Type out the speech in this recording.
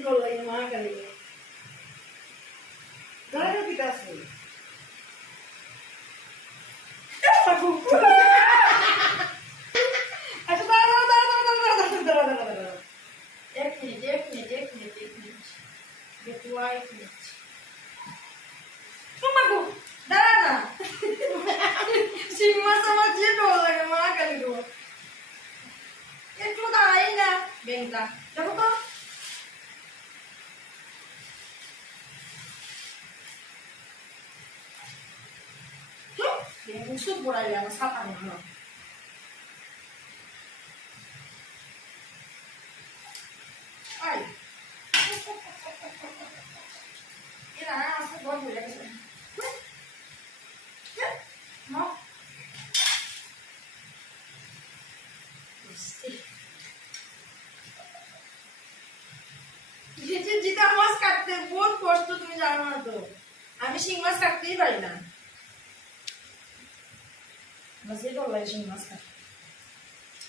बोल रही है वहां करेंगे घर में पिता से अच्छा एक मिनट get white मिर्च तुम को डरा ना Singh sama jino lagi makan itu itu tak lain dah bengta dapat kok yang busuk mulai yang sapan mana ay ini aku buat boleh kan mau জিতা মাছ কাটতে বহুত কষ্ট তুমি জানো না তো আমি শিং মাছ কাটতেই পারি না বাস এই বলাই শিং মাছ কাটতে